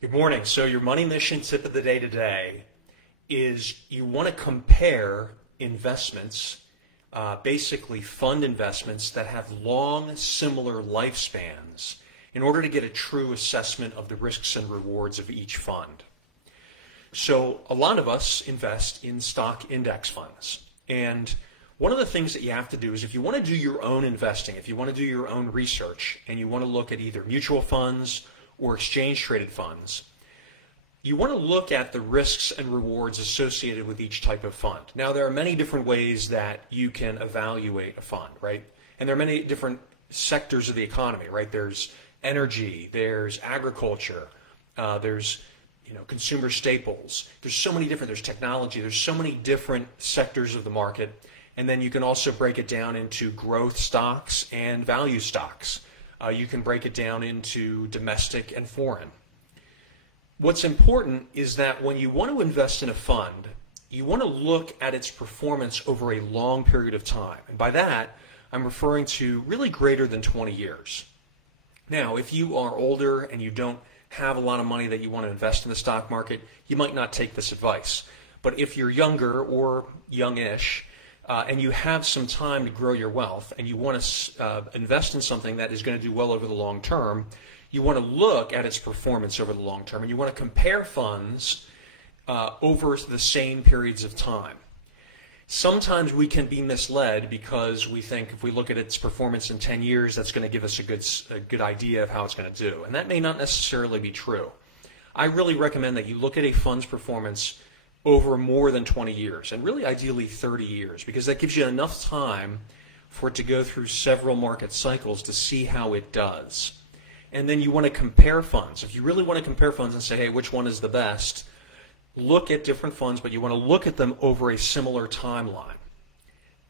Good morning. So your money mission tip of the day today is you want to compare investments, basically fund investments that have long, similar lifespans in order to get a true assessment of the risks and rewards of each fund. So a lot of us invest in stock index funds. And one of the things that you have to do is if you want to do your own investing, if you want to do your own research, and you want to look at either mutual funds or exchange traded funds, you want to look at the risks and rewards associated with each type of fund. Now, there are many different ways that you can evaluate a fund, right? And there are many different sectors of the economy, right? There's energy, there's agriculture, there's consumer staples. There's technology. There's so many different sectors of the market. And then you can also break it down into growth stocks and value stocks. You can break it down into domestic and foreign. What's important is that when you want to invest in a fund, you want to look at its performance over a long period of time. And by that, I'm referring to really greater than 20 years. Now, if you are older and you don't have a lot of money that you want to invest in the stock market, you might not take this advice. But if you're younger or youngish, and you have some time to grow your wealth and you want to invest in something that is going to do well over the long term, you want to look at its performance over the long term, and you want to compare funds over the same periods of time. Sometimes we can be misled because we think if we look at its performance in 10 years, that's going to give us a good idea of how it's going to do. And that may not necessarily be true. I really recommend that you look at a fund's performance over more than 20 years, and really ideally 30 years, because that gives you enough time for it to go through several market cycles to see how it does. And then you want to compare funds. If you really want to compare funds and say, hey, which one is the best, look at different funds, but you want to look at them over a similar timeline.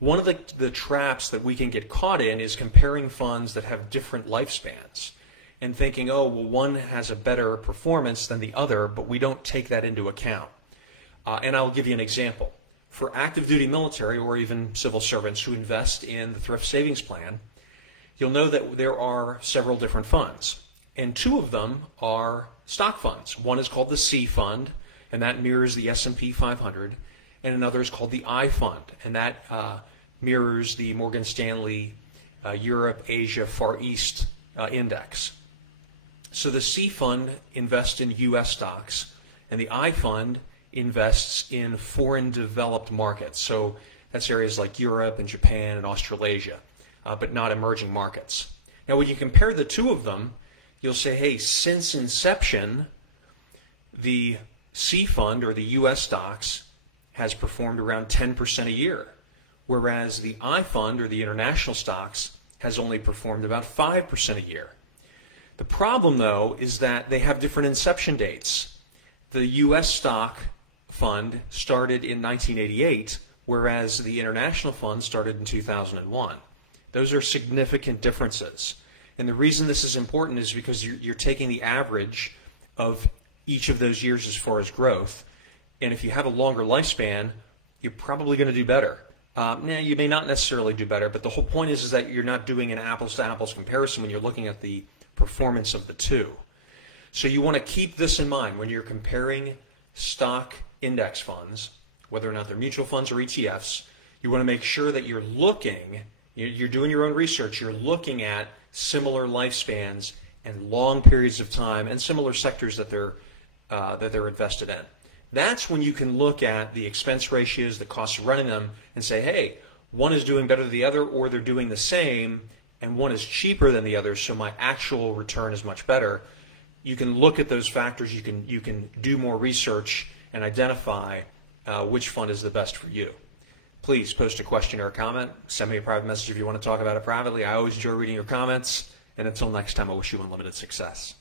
One of the traps that we can get caught in is comparing funds that have different lifespans and thinking, oh, well, one has a better performance than the other, but we don't take that into account. And I'll give you an example. For active duty military or even civil servants who invest in the Thrift Savings Plan, you'll know that there are several different funds. And two of them are stock funds. One is called the C Fund, and that mirrors the S&P 500. And another is called the I Fund, and that mirrors the Morgan Stanley Europe, Asia, Far East Index. So the C Fund invests in U.S. stocks, and the I Fund invests in foreign developed markets. So that's areas like Europe and Japan and Australasia, but not emerging markets. Now, when you compare the two of them, you'll say, hey, since inception, the C Fund or the U.S. stocks has performed around 10% a year, whereas the I Fund or the international stocks has only performed about 5% a year. The problem, though, is that they have different inception dates. The U.S. stock fund started in 1988, whereas the international fund started in 2001. Those are significant differences. And the reason this is important is because you're taking the average of each of those years as far as growth. And if you have a longer lifespan, you're probably going to do better. Now, you may not necessarily do better, but the whole point is that you're not doing an apples-to-apples comparison when you're looking at the performance of the two. So you want to keep this in mind when you're comparing stock index funds, whether or not they're mutual funds or ETFs. You want to make sure that you're doing your own research, you're looking at similar lifespans and long periods of time and similar sectors that they're invested in. That's when you can look at the expense ratios, the cost of running them, and say, hey, one is doing better than the other, or they're doing the same, and one is cheaper than the other, so my actual return is much better. You can look at those factors, you can do more research and identify which fund is the best for you. Please post a question or a comment. Send me a private message if you want to talk about it privately. I always enjoy reading your comments. And until next time, I wish you unlimited success.